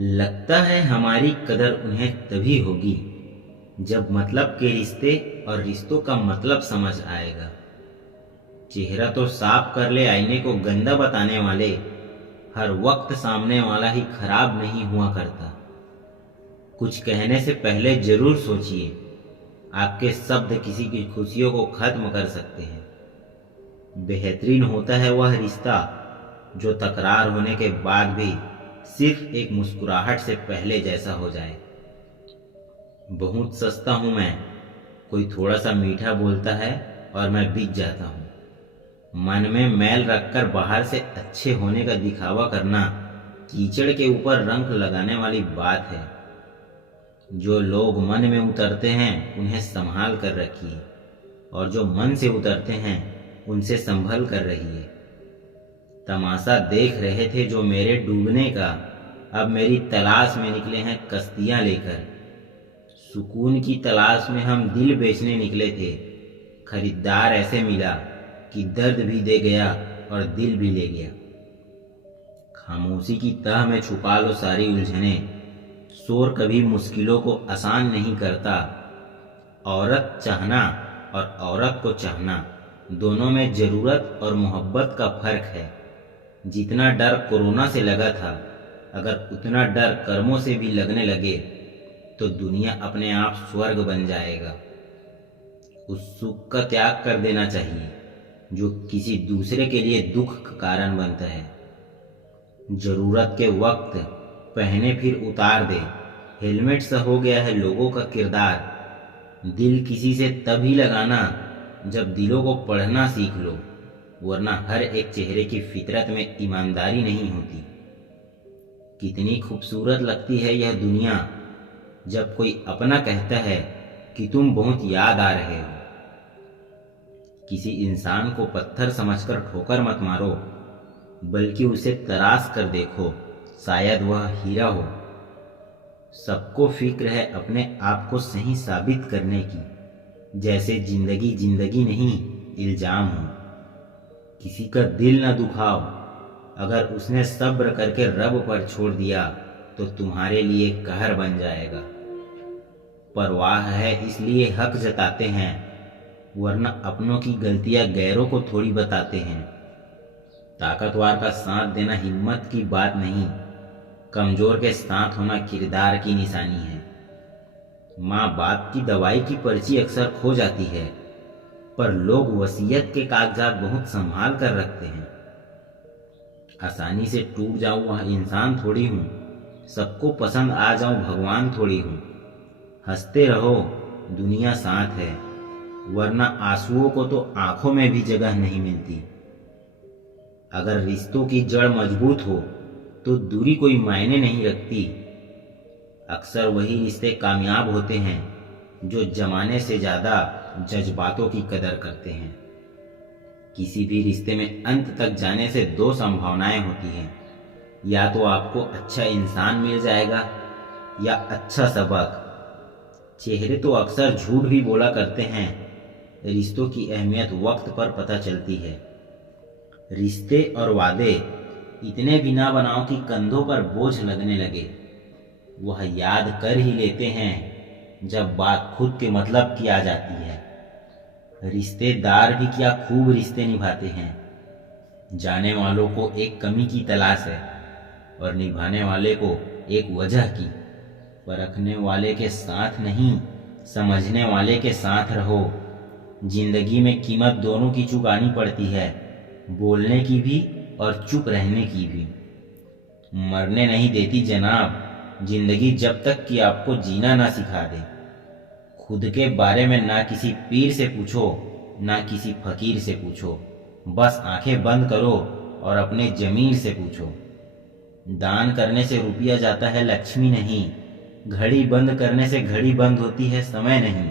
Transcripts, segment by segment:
लगता है हमारी कदर उन्हें तभी होगी जब मतलब के रिश्ते और रिश्तों का मतलब समझ आएगा। चेहरा तो साफ कर ले आईने को गंदा बताने वाले हर वक्त सामने वाला ही खराब नहीं हुआ करता। कुछ कहने से पहले जरूर सोचिए, आपके शब्द किसी की खुशियों को खत्म कर सकते हैं। बेहतरीन होता है वह रिश्ता जो तकरार होने के बाद भी सिर्फ एक मुस्कुराहट से पहले जैसा हो जाए। बहुत सस्ता हूं मैं, कोई थोड़ा सा मीठा बोलता है और मैं बिक जाता हूं। मन में मैल रखकर बाहर से अच्छे होने का दिखावा करना कीचड़ के ऊपर रंग लगाने वाली बात है। जो लोग मन में उतरते हैं उन्हें संभाल कर रखिए, और जो मन से उतरते हैं उनसे संभल कर रहिए। तमाशा देख रहे थे जो मेरे डूबने का, अब मेरी तलाश में निकले हैं कश्तियां लेकर। सुकून की तलाश में हम दिल बेचने निकले थे, खरीदार ऐसे मिला कि दर्द भी दे गया और दिल भी ले गया। खामोशी की तह में छुपा लो सारी उलझने, शोर कभी मुश्किलों को आसान नहीं करता। औरत चाहना और औरत को चाहना, दोनों में जरूरत और मोहब्बत का फर्क है। जितना डर कोरोना से लगा था, अगर उतना डर कर्मों से भी लगने लगे तो दुनिया अपने आप स्वर्ग बन जाएगा। उस सुख का त्याग कर देना चाहिए जो किसी दूसरे के लिए दुख का कारण बनता है। जरूरत के वक्त पहने फिर उतार दे, हेलमेट सा हो गया है लोगों का किरदार। दिल किसी से तभी लगाना जब दिलों को पढ़ना सीख लो, वरना हर एक चेहरे की फितरत में ईमानदारी नहीं होती। कितनी खूबसूरत लगती है यह दुनिया जब कोई अपना कहता है कि तुम बहुत याद आ रहे हो। किसी इंसान को पत्थर समझकर ठोकर मत मारो, बल्कि उसे तराश कर देखो, शायद वह हीरा हो। सबको फिक्र है अपने आप को सही साबित करने की, जैसे जिंदगी जिंदगी नहीं इल्जाम हो। किसी का दिल न दुखाओ, अगर उसने सब्र करके रब पर छोड़ दिया तो तुम्हारे लिए कहर बन जाएगा। परवाह है इसलिए हक जताते हैं, वरना अपनों की गलतियां गैरों को थोड़ी बताते हैं। ताकतवर का साथ देना हिम्मत की बात नहीं, कमजोर के साथ होना किरदार की निशानी है। माँ बाप की दवाई की पर्ची अक्सर खो जाती है, पर लोग वसीयत के कागजात बहुत संभाल कर रखते हैं। आसानी से टूट जाऊं वह इंसान थोड़ी हूं, सबको पसंद आ जाऊं भगवान थोड़ी हूं। हंसते रहो, दुनिया साथ है, वरना आंसुओं को तो आंखों में भी जगह नहीं मिलती। अगर रिश्तों की जड़ मजबूत हो तो दूरी कोई मायने नहीं रखती। अक्सर वही रिश्ते कामयाब होते हैं जो जमाने से ज्यादा जज्बातों की कदर करते हैं। किसी भी रिश्ते में अंत तक जाने से दो संभावनाएं होती हैं, या तो आपको अच्छा इंसान मिल जाएगा या अच्छा सबक। चेहरे तो अक्सर झूठ भी बोला करते हैं, रिश्तों की अहमियत वक्त पर पता चलती है। रिश्ते और वादे इतने बिना बनाओ कि कंधों पर बोझ लगने लगे। वह याद कर ही लेते हैं जब बात खुद के मतलब की आ जाती है। रिश्तेदार भी क्या खूब रिश्ते निभाते हैं। जाने वालों को एक कमी की तलाश है और निभाने वाले को एक वजह की। परखने वाले के साथ नहीं, समझने वाले के साथ रहो। जिंदगी में कीमत दोनों की चुकानी पड़ती है, बोलने की भी और चुप रहने की भी। मरने नहीं देती जनाब जिंदगी, जब तक कि आपको जीना ना सिखा दे। खुद के बारे में ना किसी पीर से पूछो, ना किसी फकीर से पूछो। बस आंखें बंद करो और अपने जमीर से पूछो। दान करने से रुपया जाता है लक्ष्मी नहीं, घड़ी बंद करने से घड़ी बंद होती है समय नहीं,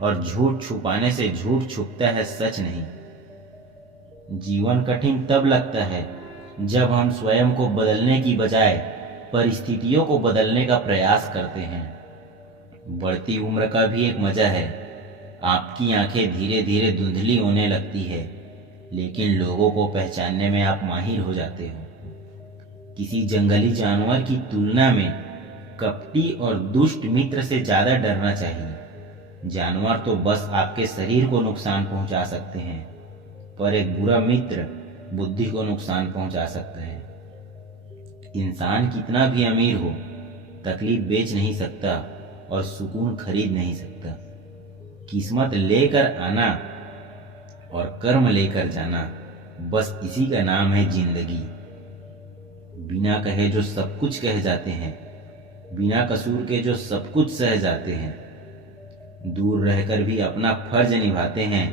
और झूठ छुपाने से झूठ छुपता है सच नहीं। जीवन कठिन तब लगता है जब हम स्वयं को बदलने की बजाय परिस्थितियों को बदलने का प्रयास करते हैं। बढ़ती उम्र का भी एक मजा है, आपकी आंखें धीरे धीरे धुंधली होने लगती है, लेकिन लोगों को पहचानने में आप माहिर हो जाते हो। किसी जंगली जानवर की तुलना में कपटी और दुष्ट मित्र से ज्यादा डरना चाहिए। जानवर तो बस आपके शरीर को नुकसान पहुंचा सकते हैं, पर एक बुरा मित्र बुद्धि को नुकसान पहुंचा सकता है। इंसान कितना भी अमीर हो, तकलीफ बेच नहीं सकता और सुकून खरीद नहीं सकता। किस्मत लेकर आना और कर्म लेकर जाना, बस इसी का नाम है जिंदगी। बिना कहे जो सब कुछ कह जाते हैं, बिना कसूर के जो सब कुछ सह जाते हैं, दूर रहकर भी अपना फर्ज निभाते हैं,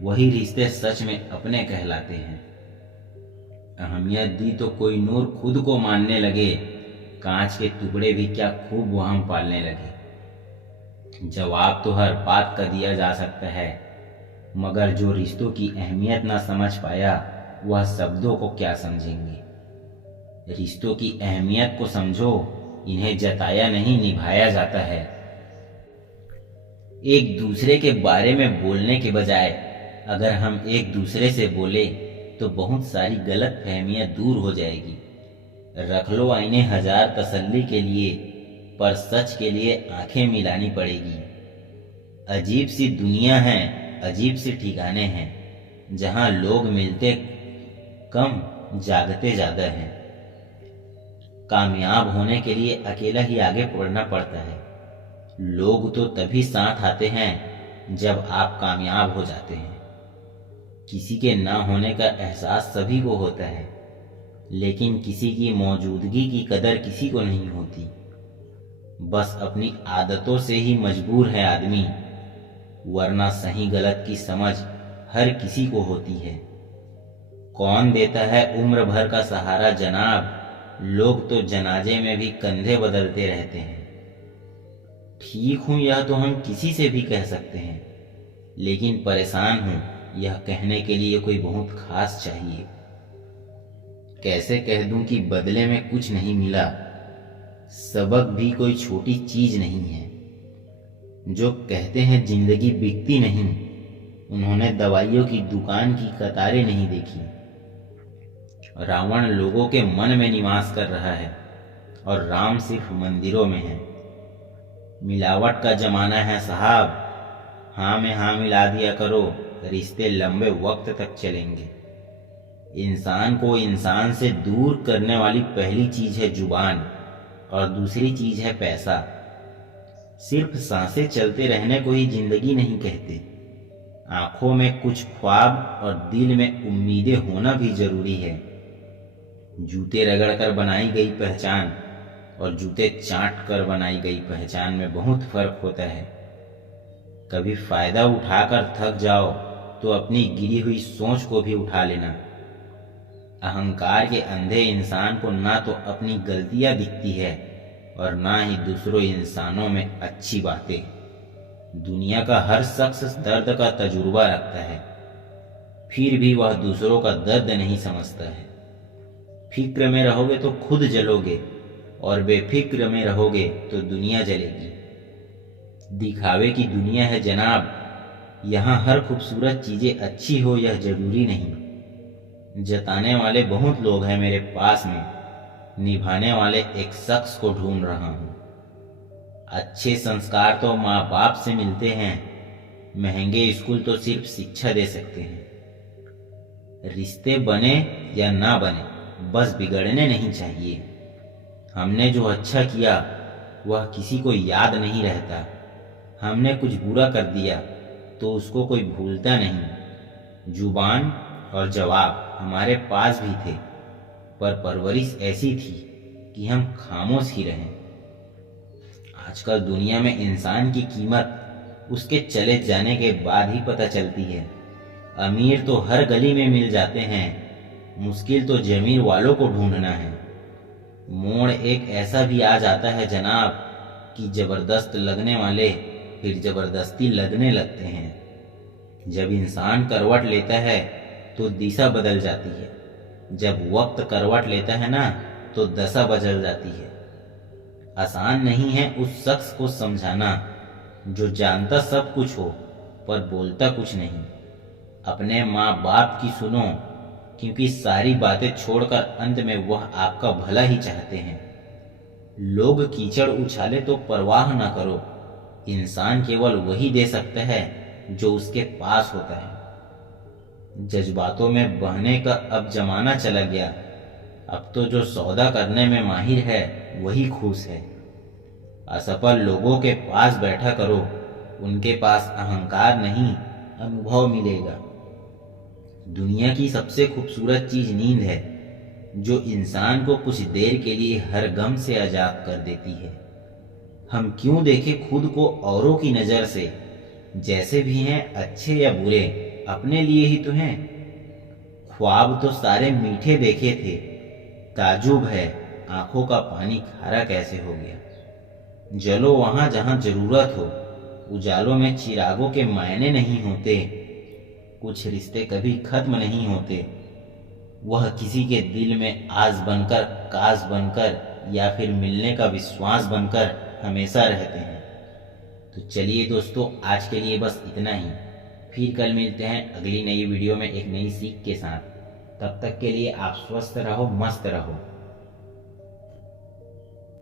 वही रिश्ते सच में अपने कहलाते हैं। अहमियत दी तो कोई नूर खुद को मानने लगे, कांच के टुकड़े भी क्या खूब वहम पालने लगे। जवाब तो हर बात का दिया जा सकता है, मगर जो रिश्तों की अहमियत ना समझ पाया, वह शब्दों को क्या समझेंगे। रिश्तों की अहमियत को समझो, इन्हें जताया नहीं निभाया जाता है। एक दूसरे के बारे में बोलने के बजाय अगर हम एक दूसरे से बोले तो बहुत सारी गलत फहमियां दूर हो जाएगी। रख लो आईने हजार तसल्ली के लिए, पर सच के लिए आंखें मिलानी पड़ेगी। अजीब सी दुनिया है, अजीब से ठिकाने हैं, जहां लोग मिलते कम जागते ज्यादा हैं। कामयाब होने के लिए अकेला ही आगे बढ़ना पड़ता है। लोग तो तभी साथ आते हैं जब आप कामयाब हो जाते हैं। किसी के ना होने का एहसास सभी को होता है, लेकिन किसी की मौजूदगी की कदर किसी को नहीं होती। बस अपनी आदतों से ही मजबूर है आदमी, वरना सही गलत की समझ हर किसी को होती है। कौन देता है उम्र भर का सहारा जनाब, लोग तो जनाजे में भी कंधे बदलते रहते हैं। ठीक हूं यह तो हम किसी से भी कह सकते हैं, लेकिन परेशान हूं यह कहने के लिए कोई बहुत खास चाहिए। कैसे कह दूं कि बदले में कुछ नहीं मिला, सबक भी कोई छोटी चीज नहीं है। जो कहते हैं जिंदगी बिकती नहीं, उन्होंने दवाइयों की दुकान की कतारें नहीं देखी। रावण लोगों के मन में निवास कर रहा है और राम सिर्फ मंदिरों में है। मिलावट का जमाना है साहब, हाँ में हाँ मिला दिया करो, रिश्ते लंबे वक्त तक चलेंगे। इंसान को इंसान से दूर करने वाली पहली चीज है जुबान और दूसरी चीज है पैसा। सिर्फ सांसें चलते रहने को ही जिंदगी नहीं कहते। आंखों में कुछ ख्वाब और दिल में उम्मीदें होना भी जरूरी है। जूते रगड़ कर बनाई गई पहचान और जूते चाट कर बनाई गई पहचान में बहुत फर्क होता है। कभी फायदा उठाकर थक जाओ तो अपनी गिरी हुई सोच को भी उठा लेना। अहंकार के अंधे इंसान को ना तो अपनी गलतियां दिखती है और ना ही दूसरों इंसानों में अच्छी बातें। दुनिया का हर शख्स दर्द का तजुर्बा रखता है, फिर भी वह दूसरों का दर्द नहीं समझता है। फिक्र में रहोगे तो खुद जलोगे और बेफिक्र में रहोगे तो दुनिया जलेगी। दिखावे की दुनिया है जनाब, यहाँ हर खूबसूरत चीजें अच्छी हो यह जरूरी नहीं। जताने वाले बहुत लोग हैं मेरे पास में, निभाने वाले एक शख्स को ढूंढ रहा हूँ। अच्छे संस्कार तो माँ बाप से मिलते हैं, महंगे स्कूल तो सिर्फ शिक्षा दे सकते हैं। रिश्ते बने या ना बने, बस बिगड़ने नहीं चाहिए। हमने जो अच्छा किया वह किसी को याद नहीं रहता। हमने कुछ बुरा कर दिया तो उसको कोई भूलता नहीं। जुबान और जवाब हमारे पास भी थे, पर परवरिश ऐसी थी कि हम खामोश ही रहें। आजकल दुनिया में इंसान की कीमत उसके चले जाने के बाद ही पता चलती है। अमीर तो हर गली में मिल जाते हैं, मुश्किल तो जमीर वालों को ढूंढना है। मोड़ एक ऐसा भी आ जाता है जनाब कि जबरदस्त लगने वाले फिर जबरदस्ती लगने लगते हैं। जब इंसान करवट लेता है तो दिशा बदल जाती है, जब वक्त करवट लेता है ना तो दशा बदल जाती है। आसान नहीं है उस शख्स को समझाना जो जानता सब कुछ हो पर बोलता कुछ नहीं। अपने माँ बाप की सुनो क्योंकि सारी बातें छोड़कर अंत में वह आपका भला ही चाहते हैं। लोग कीचड़ उछाले तो परवाह न करो, इंसान केवल वही दे सकता है जो उसके पास होता है। जज्बातों में बहने का अब जमाना चला गया, अब तो जो सौदा करने में माहिर है वही खुश है। असफल लोगों के पास बैठा करो, उनके पास अहंकार नहीं अनुभव मिलेगा। दुनिया की सबसे खूबसूरत चीज नींद है, जो इंसान को कुछ देर के लिए हर गम से आजाद कर देती है। हम क्यों देखें खुद को औरों की नज़र से, जैसे भी हैं अच्छे या बुरे अपने लिए ही तो हैं। ख्वाब तो सारे मीठे देखे थे, ताजुब है आंखों का पानी खारा कैसे हो गया। जलो वहां जहां जरूरत हो, उजालों में चिरागों के मायने नहीं होते। कुछ रिश्ते कभी खत्म नहीं होते, वह किसी के दिल में आस बनकर, कास बनकर या फिर मिलने का विश्वास बनकर हमेशा रहते हैं। तो चलिए दोस्तों, आज के लिए बस इतना ही। फिर कल मिलते हैं अगली नई वीडियो में एक नई सीख के साथ। तब तक के लिए आप स्वस्थ रहो, मस्त रहो।